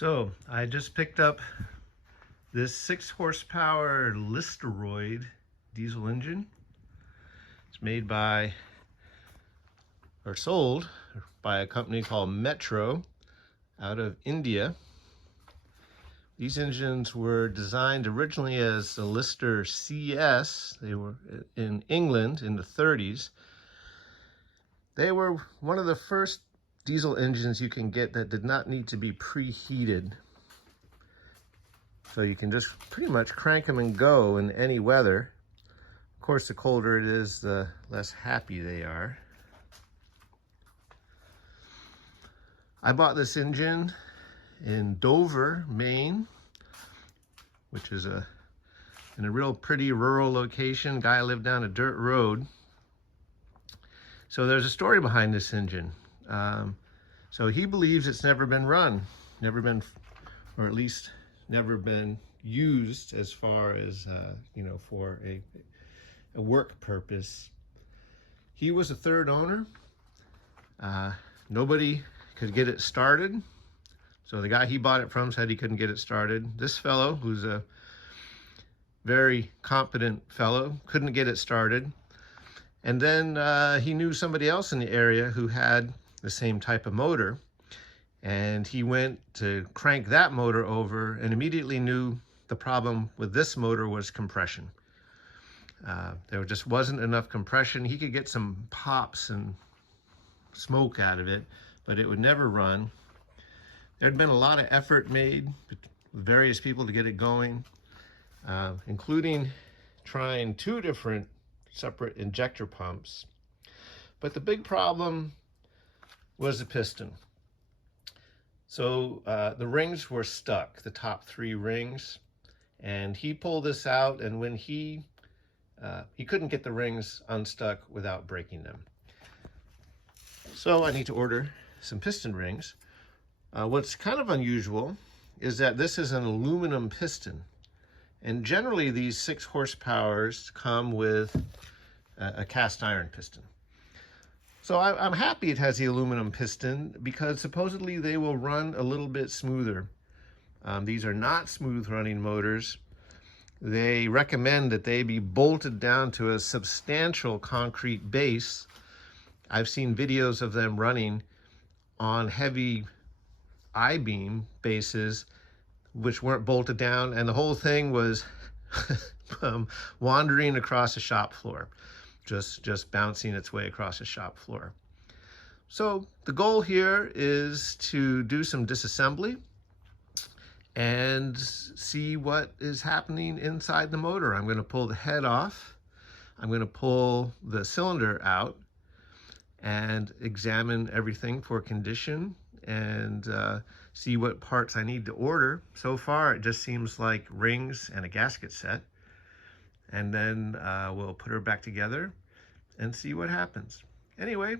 So I just picked up this 6 horsepower Listeriod diesel engine. It's made by, or sold by, a company called Metro out of India. These engines were designed originally as the Lister CS. They were in England in the 30s. They were one of the first diesel engines you can get that did not need to be preheated. So you can just pretty much crank them and go in any weather. Of course, the colder it is, the less happy they are. I bought this engine in Dover, Maine, which is in a real pretty rural location. Guy lived down a dirt road. So there's a story behind this engine. So he believes it's never been run, or at least never been used as far as, for a work purpose. He was a third owner. Nobody could get it started. So the guy he bought it from said he couldn't get it started. This fellow, who's a very competent fellow, couldn't get it started. And then he knew somebody else in the area who had the same type of motor. And he went to crank that motor over and immediately knew the problem with this motor was compression. There just wasn't enough compression. He could get some pops and smoke out of it, but it would never run. There'd been a lot of effort made with various people to get it going, including trying 2 different separate injector pumps. But the big problem was the piston. So the rings were stuck, the top 3 rings, and he pulled this out, and when he couldn't get the rings unstuck without breaking them. So I need to order some piston rings. What's kind of unusual is that this is an aluminum piston. And generally these 6 horsepowers come with a cast iron piston. So I'm happy it has the aluminum piston because supposedly they will run a little bit smoother. These are not smooth running motors. They recommend that they be bolted down to a substantial concrete base. I've seen videos of them running on heavy I-beam bases which weren't bolted down, and the whole thing was wandering across the shop floor, just bouncing its way across the shop floor. So the goal here is to do some disassembly and see what is happening inside the motor. I'm going to pull the head off. I'm going to pull the cylinder out and examine everything for condition and see what parts I need to order. So far, it just seems like rings and a gasket set. And then we'll put her back together and see what happens. Anyway,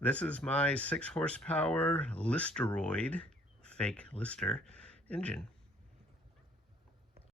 this is my 6 horsepower Listeriod, fake Lister engine.